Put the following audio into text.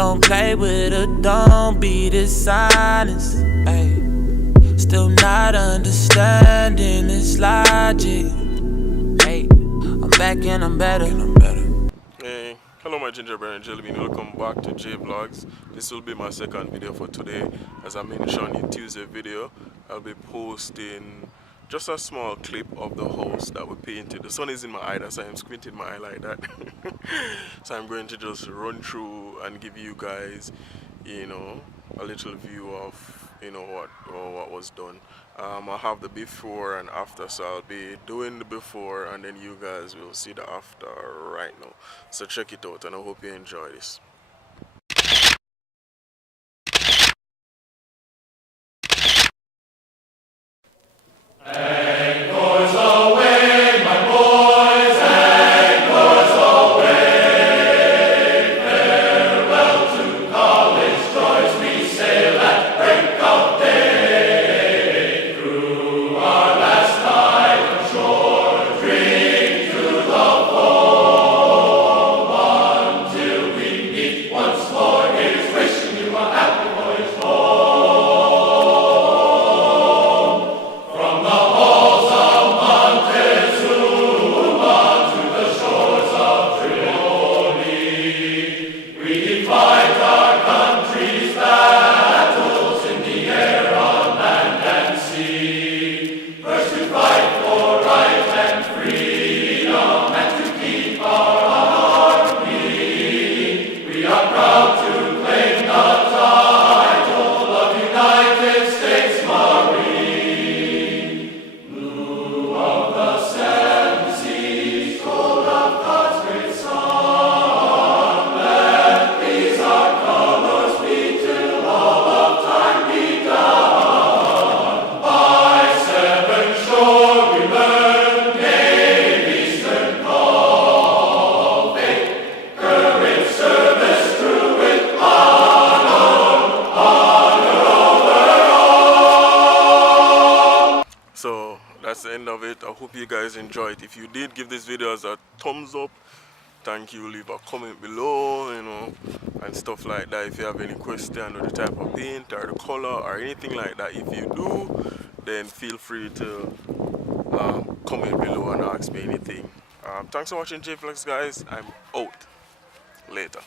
Don't play with her, don't be dishonest. Ay. Still not understanding this logic. Hey, I'm back and I'm better. Hey, hello my gingerbread and jelly bean, welcome back to J Vlogs. This will be my second video for today. As I mentioned in Tuesday video, I'll be posting just a small clip of the house that we painted. The sun is in my eye, that's why I'm squinting my eye like that. So I'm going to just run through and give you guys, a little view of what was done. I'll have the before and after, so I'll be doing the before and then you guys will see the after right now. So check it out and I hope you enjoy this. So that's the end of it. I hope you guys enjoyed. If you did, give this video as a thumbs up. Thank you. Leave a comment below, and stuff like that. If you have any question or the type of paint or the color or anything like that, if you do, then feel free to comment below and ask me anything. Thanks for watching J Vlogs, guys. I'm out. Later.